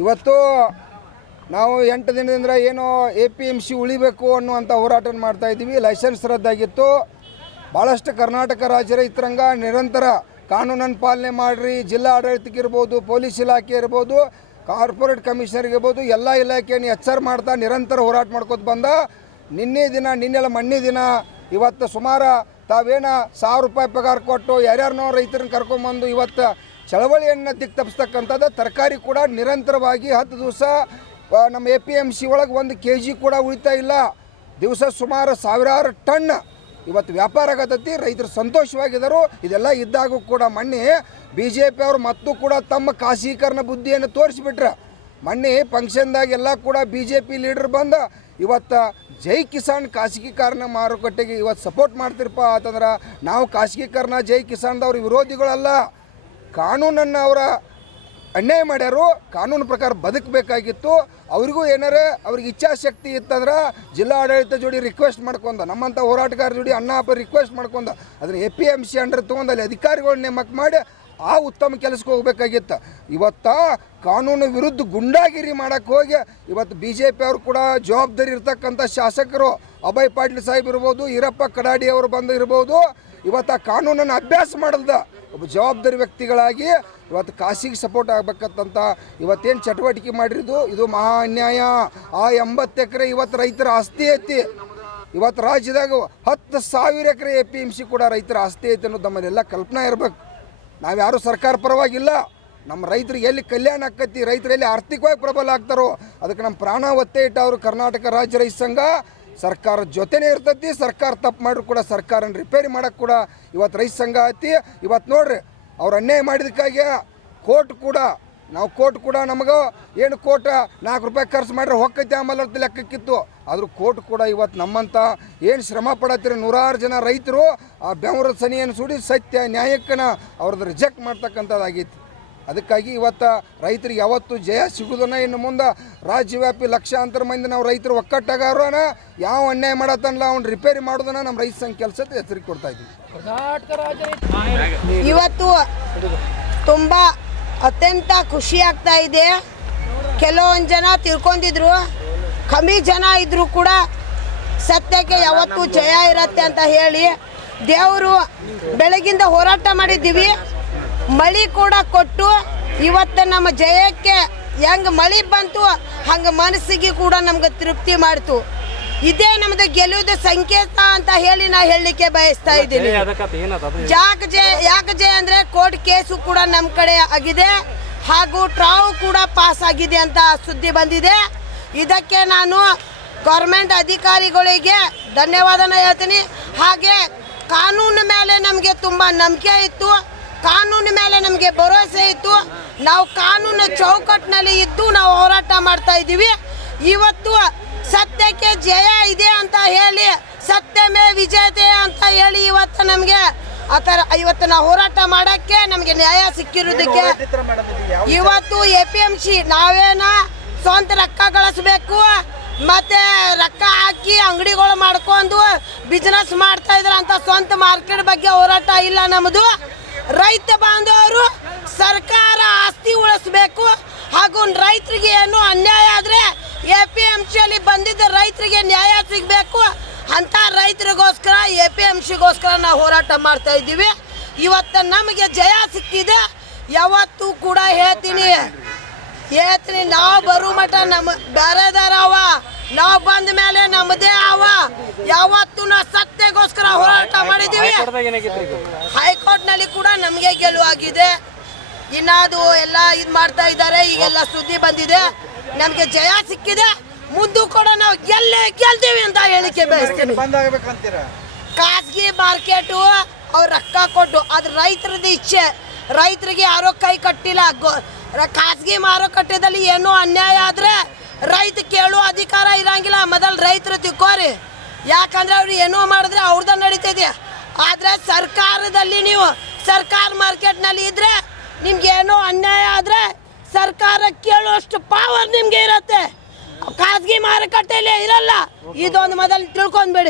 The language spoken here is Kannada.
ಇವತ್ತು ನಾವು 8 ದಿನದಿಂದ ಏನು APMC ಉಳಿಬೇಕು ಅನ್ನುವಂಥ ಹೋರಾಟ ಮಾಡ್ತಾ ಇದ್ದೀವಿ. ಲೈಸೆನ್ಸ್ ರದ್ದಾಗಿತ್ತು. ಭಾಳಷ್ಟು ಕರ್ನಾಟಕ ರಾಜ್ಯ ರೈತರಂಗ ನಿರಂತರ ಕಾನೂನನ್ನು ಪಾಲನೆ ಮಾಡಿರಿ. ಜಿಲ್ಲಾ ಆಡಳಿತಕ್ಕೆ ಇರ್ಬೋದು, ಪೊಲೀಸ್ ಇಲಾಖೆ ಇರ್ಬೋದು, ಕಾರ್ಪೊರೇಟ್ ಕಮಿಷನರ್ ಇರ್ಬೋದು, ಎಲ್ಲ ಇಲಾಖೆಯನ್ನು ಎಚ್ಚರ ಮಾಡ್ತಾ ನಿರಂತರ ಹೋರಾಟ ಮಾಡ್ಕೊತ ಬಂದ. ನಿನ್ನೆಲ್ಲ ಮೊನ್ನೆ ದಿನ ಇವತ್ತು ಸುಮಾರು ತಾವೇನು 1000 ರೂಪಾಯಿ ಪಗಾರ ಕೊಟ್ಟು ಯಾರ್ಯಾರನೋ ರೈತರನ್ನ ಕರ್ಕೊಂಬಂದು ಇವತ್ತು ಚಳವಳಿಯನ್ನು ದಿಕ್ಕು ತಪ್ಪಿಸ್ತಕ್ಕಂಥದ್ದು. ತರಕಾರಿ ಕೂಡ ನಿರಂತರವಾಗಿ 10 ದಿವಸ ನಮ್ಮ APMC ಒಳಗೆ 1 kg ಕೂಡ ಉಳಿತಾ ಇಲ್ಲ. ದಿವಸ ಸುಮಾರು 1000 ಟನ್ ಇವತ್ತು ವ್ಯಾಪಾರ ಆಗತೈತಿ. ರೈತರು ಸಂತೋಷವಾಗಿದ್ದರು. ಇದೆಲ್ಲ ಇದ್ದಾಗೂ ಕೂಡ ಮೊನ್ನೆ BJP ಅವರು ಮತ್ತು ಕೂಡ ತಮ್ಮ ಖಾಸಗೀಕರಣ ಬುದ್ಧಿಯನ್ನು ತೋರಿಸಿಬಿಟ್ರೆ. ಮೊನ್ನೆ ಫಂಕ್ಷನ್ದಾಗ ಎಲ್ಲ ಕೂಡ BJP ಲೀಡರ್ ಬಂದು ಇವತ್ತು ಜೈ ಕಿಸಾನ್ ಖಾಸಗೀಕರಣ ಮಾರುಕಟ್ಟೆಗೆ ಇವತ್ತು ಸಪೋರ್ಟ್ ಮಾಡ್ತಿರಪ್ಪ ಅಂತಂದ್ರೆ ನಾವು ಖಾಸಗೀಕರಣ ಜೈ ಕಿಸಾನ್ದವ್ರ ವಿರೋಧಿಗಳಲ್ಲ. ಕಾನೂನನ್ನು ಅವರ ಅನ್ಯಾಯ ಮಾಡ್ಯಾರು. ಕಾನೂನು ಪ್ರಕಾರ ಬದುಕಬೇಕಾಗಿತ್ತು. ಅವ್ರಿಗೂ ಏನಾರೇ ಅವ್ರಿಗೆ ಇಚ್ಛಾಶಕ್ತಿ ಇತ್ತಂದ್ರೆ ಜಿಲ್ಲಾ ಆಡಳಿತ ಜೋಡಿ ರಿಕ್ವೆಸ್ಟ್ ಮಾಡ್ಕೊಂಡ, ನಮ್ಮಂಥ ಹೋರಾಟಗಾರ ಜೋಡಿ ಅಣ್ಣಪ್ಪ ರಿಕ್ವೆಸ್ಟ್ ಮಾಡ್ಕೊಂಡ ಅದನ್ನು APMC ಅಂಡರ್ ತೊಗೊಂಡು ಅಲ್ಲಿ ಅಧಿಕಾರಿಗಳನ್ನ ನೇಮಕ ಮಾಡಿ ಆ ಉತ್ತಮ ಕೆಲಸಕ್ಕೆ ಹೋಗಬೇಕಾಗಿತ್ತು. ಇವತ್ತು ಕಾನೂನು ವಿರುದ್ಧ ಗುಂಡಾಗಿರಿ ಮಾಡೋಕ್ಕೆ ಹೋಗಿ ಇವತ್ತು BJP ಅವರು ಕೂಡ ಜವಾಬ್ದಾರಿ ಇರ್ತಕ್ಕಂಥ ಶಾಸಕರು ಅಭಯ್ ಪಾಟೀಲ್ ಸಾಹೇಬ್ ಇರ್ಬೋದು, ಈರಪ್ಪ ಕಡಾಡಿ ಅವರು ಬಂದು ಇರ್ಬೋದು, ಇವತ್ತು ಆ ಕಾನೂನನ್ನು ಅಭ್ಯಾಸ ಮಾಡಲ್ದ ಒಬ್ಬ ಜವಾಬ್ದಾರಿ ವ್ಯಕ್ತಿಗಳಾಗಿ ಇವತ್ತು ಖಾಸಗಿ ಸಪೋರ್ಟ್ ಆಗ್ಬೇಕಂತ ಇವತ್ತೇನು ಚಟುವಟಿಕೆ ಮಾಡಿರೋದು ಇದು ಮಹಾ ಅನ್ಯಾಯ. ಆ 80 ಎಕರೆ ಇವತ್ತು ರೈತರ ಆಸ್ತಿ ಐತಿ. ಇವತ್ತು ರಾಜ್ಯದಾಗ 10,000 ಎಕರೆ APMC ಕೂಡ ರೈತರ ಆಸ್ತಿ ಐತಿ ಅನ್ನೋದು ನಮ್ಮಲ್ಲೆಲ್ಲ ಕಲ್ಪನಾ ಇರಬೇಕು. ನಾವ್ಯಾರು ಸರ್ಕಾರ ಪರವಾಗಿಲ್ಲ. ನಮ್ಮ ರೈತರಿಗೆ ಎಲ್ಲಿ ಕಲ್ಯಾಣ ಆಕತಿ, ರೈತರಲ್ಲಿ ಆರ್ಥಿಕವಾಗಿ ಪ್ರಬಲ ಆಗ್ತಾರೋ ಅದಕ್ಕೆ ನಮ್ಮ ಪ್ರಾಣ ಒತ್ತೆ ಇಟ್ಟವರು ಕರ್ನಾಟಕ ರಾಜ್ಯ ರೈತ ಸಂಘ ಸರ್ಕಾರದ ಜೊತೆನೇ ಇರ್ತೈತಿ. ಸರ್ಕಾರ ತಪ್ಪು ಮಾಡಿದ್ರು ಕೂಡ ಸರ್ಕಾರನ ರಿಪೇರಿ ಮಾಡೋಕ್ಕೆ ಕೂಡ ಇವತ್ತು ರೈತ ಸಂಘ ಐತಿ. ಇವತ್ತು ನೋಡ್ರಿ ಅವ್ರು ಅನ್ಯಾಯ ಮಾಡಿದಕ್ಕಾಗಿ ಕೋರ್ಟ್ ಕೂಡ ನಮಗೆ ಏನು ಕೋರ್ಟ್ 4 ರೂಪಾಯಿ ಖರ್ಚು ಮಾಡಿದ್ರೆ ಹೊಕ್ಕೈತಿ ಆಮೇಲೆ ಲೆಕ್ಕಕ್ಕಿತ್ತು. ಆದರೂ ಕೋರ್ಟ್ ಕೂಡ ಇವತ್ತು ನಮ್ಮಂಥ ಏನು ಶ್ರಮ ಪಡತ್ತೀರಿ 100 ಜನ ರೈತರು ಆ ಬೆವರ ಸನಿಯನ್ನು ಸುಡಿ ಸತ್ಯ ನ್ಯಾಯಕ್ಕನ ಅವ್ರದ್ದು ರಿಜೆಕ್ಟ್ ಮಾಡ್ತಕ್ಕಂಥದ್ದಾಗೈತಿ. ಅದಕ್ಕಾಗಿ ಇವತ್ತು ರೈತರಿಗೆ ಯಾವತ್ತು ಜಯ ಸಿಗೋದನ್ನ ಇನ್ನು ಮುಂದೆ ರಾಜ್ಯವ್ಯಾಪಿ ಲಕ್ಷಾಂತರ ಮಂದಿ ನಾವು ರೈತರು ಒಕ್ಕಟ್ಟಾಗಾರನ ಯಾವ ಅನ್ಯಾಯ ಮಾಡತ್ತಲ್ಲ ಅವ್ನು ರಿಪೇರಿ ಮಾಡೋದನ್ನ ನಮ್ಮ ರೈತ ಸಂಘ ಕೆಲಸ ಎಚ್ಚರಿಕೆ ಕೊಡ್ತಾ ಇದ್ದೀವಿ. ಇವತ್ತು ತುಂಬ ಅತ್ಯಂತ ಖುಷಿ ಆಗ್ತಾ ಇದೆ. ಕೆಲವೊಂದು ಜನ ತಿಳ್ಕೊಂಡಿದ್ರು, ಕಮ್ಮಿ ಜನ ಇದ್ದರೂ ಕೂಡ ಸತ್ಯಕ್ಕೆ ಯಾವತ್ತೂ ಜಯ ಇರತ್ತೆ ಅಂತ ಹೇಳಿ ದೇವರು ಬೆಳಗಿಂದ ಹೋರಾಟ ಮಾಡಿದ್ದೀವಿ. ಮಳೆ ಕೂಡ ಕೊಟ್ಟು ಇವತ್ತು ನಮ್ಮ ಜಯಕ್ಕೆ ಹೆಂಗೆ ಮಳೆ ಬಂತು ಹಂಗೆ ಮನಸ್ಸಿಗೆ ಕೂಡ ನಮ್ಗೆ ತೃಪ್ತಿ ಮಾಡ್ತು. ಇದೇ ನಮ್ದು ಗೆಲ್ಲುವುದು ಸಂಕೇತ ಅಂತ ಹೇಳಿ ನಾ ಹೇಳಲಿಕ್ಕೆ ಬಯಸ್ತಾ ಇದ್ದೀನಿ. ಯಾಕೆ ಜಯ ಅಂದರೆ ಕೋರ್ಟ್ ಕೇಸು ಕೂಡ ನಮ್ಮ ಕಡೆ ಆಗಿದೆ, ಹಾಗೂ ಟ್ರಾವು ಕೂಡ ಪಾಸ್ ಆಗಿದೆ ಅಂತ ಸುದ್ದಿ ಬಂದಿದೆ. ಇದಕ್ಕೆ ನಾನು ಗೌರ್ಮೆಂಟ್ ಅಧಿಕಾರಿಗಳಿಗೆ ಧನ್ಯವಾದನ ಹೇಳ್ತೀನಿ. ಹಾಗೆ ಕಾನೂನು ಮೇಲೆ ನಮಗೆ ತುಂಬ ನಂಬಿಕೆ ಇತ್ತು, ಕಾನೂನು ಮೇಲೆ ನಮಗೆ ಭರವಸೆ ಇತ್ತು. ನಾವು ಕಾನೂನು ಚೌಕಟ್ಟಿನಲ್ಲಿ ಇದ್ದು ನಾವು ಹೋರಾಟ ಮಾಡ್ತಾ ಇದ್ದೀವಿ. ಇವತ್ತು ಸತ್ಯಕ್ಕೆ ಜಯ ಇದೆ ಅಂತ ಹೇಳಿ ಸತ್ಯಮೇ ವಿಜಯತೆ ಅಂತ ಹೇಳಿ ಇವತ್ತು ನಮಗೆ ಇವತ್ತು ನಾವು ಹೋರಾಟ ಮಾಡೋಕ್ಕೆ ನಮಗೆ ನ್ಯಾಯ ಸಿಕ್ಕಿರೋದಕ್ಕೆ ಇವತ್ತು APMC ನಾವೇನ ಸ್ವಂತ ರೊಕ್ಕ ಗಳಿಸ್ಬೇಕು ಮತ್ತು ರೊಕ್ಕ ಹಾಕಿ ಅಂಗಡಿಗಳು ಮಾಡ್ಕೊಂಡು ಬಿಸ್ನೆಸ್ ಮಾಡ್ತಾ ಇದ್ರೆ ಅಂತ ಸ್ವಂತ ಮಾರ್ಕೆಟ್ ಬಗ್ಗೆ ಹೋರಾಟ ಇಲ್ಲ ನಮ್ಮದು. ರೈತ ಬಾಂಧವರು ಸರ್ಕಾರ ಆಸ್ತಿ ಉಳಿಸ್ಬೇಕು, ಹಾಗೂ ರೈತರಿಗೆ ಏನು ಅನ್ಯಾಯ ಆದರೆ APMCಯಲ್ಲಿ ಬಂದಿದ್ದ ರೈತರಿಗೆ ನ್ಯಾಯ ಸಿಗಬೇಕು ಅಂತ ರೈತರಿಗೋಸ್ಕರ APMCಗೋಸ್ಕರ ನಾವು ಹೋರಾಟ ಮಾಡ್ತಾ ಇದ್ದೀವಿ. ಇವತ್ತು ನಮಗೆ ಜಯ ಸಿಕ್ಕಿದೆ. ಯಾವತ್ತೂ ಕೂಡ ಹೇಳ್ತೀನಿ ನಾವು ಬರೋ ಮಠ ನಮ್ಮ ಬೇರೆದಾರ ಅವ, ನಾವು ಬಂದ ಮೇಲೆ ನಮ್ಮದೇ ಅವ. ಯಾವತ್ತೂ ನಾವು ಸತ್ಯಗೋಸ್ಕರ ಹೋರಾಟ ಮಾಡಿದ್ದೀವಿ. ಹೈಕೋರ್ಟ್ನಲ್ಲಿ ಕೂಡ ನಮಗೆ ಗೆಲುವಾಗಿದೆ. ಇನ್ನಾದು ಎಲ್ಲ ಇದು ಮಾಡ್ತಾ ಇದ್ದಾರೆ. ಈಗೆಲ್ಲ ಸುದ್ದಿ ಬಂದಿದೆ, ನಮಗೆ ಜಯ ಸಿಕ್ಕಿದೆ. ಮುಂದೂ ಕೂಡ ನಾವು ಗೆಲ್ತೀವಿ ಅಂತ ಹೇಳಿಕೆ ಬಯಸ್ತೀನಿ. ಖಾಸಗಿ ಮಾರ್ಕೆಟು ಅವ್ರು ರೊಕ್ಕ ಕೊಟ್ಟು ಅದು ರೈತರದ್ದು ಇಚ್ಛೆ. ರೈತರಿಗೆ ಯಾರೋ ಕೈ ಕಟ್ಟಿಲ್ಲ. ಖಾಸಗಿ ಮಾರುಕಟ್ಟೆದಲ್ಲಿ ಏನೋ ಅನ್ಯಾಯ ಆದರೆ ರೈತ ಕೇಳುವ ಅಧಿಕಾರ ಇರಂಗಿಲ್ಲ. ಮೊದಲು ರೈತರು ತಿಕ್ಕೋರಿ, ಯಾಕಂದ್ರೆ ಅವ್ರು ಏನೋ ಮಾಡಿದ್ರೆ ಅವ್ರದ್ದು ನಡೀತಿದೆ. ಆದರೆ ಸರ್ಕಾರದಲ್ಲಿ ನೀವು ಸರ್ಕಾರ ಮಾರ್ಕೆಟ್ನಲ್ಲಿ ಇದ್ರೆ ನಿಮ್ಗೇನೋ ಅನ್ಯಾಯ ಆದರೆ ಸರ್ಕಾರ ಕೇಳುವಷ್ಟು ಪವರ್ ನಿಮಗೆ ಇರುತ್ತೆ. ಖಾಸಗಿ ಮಾರುಕಟ್ಟೆಯಲ್ಲಿ ಇರಲ್ಲ. ಇದೊಂದು ಮೊದಲು ತಿಳ್ಕೊಂಡ್ಬೇಡಿ.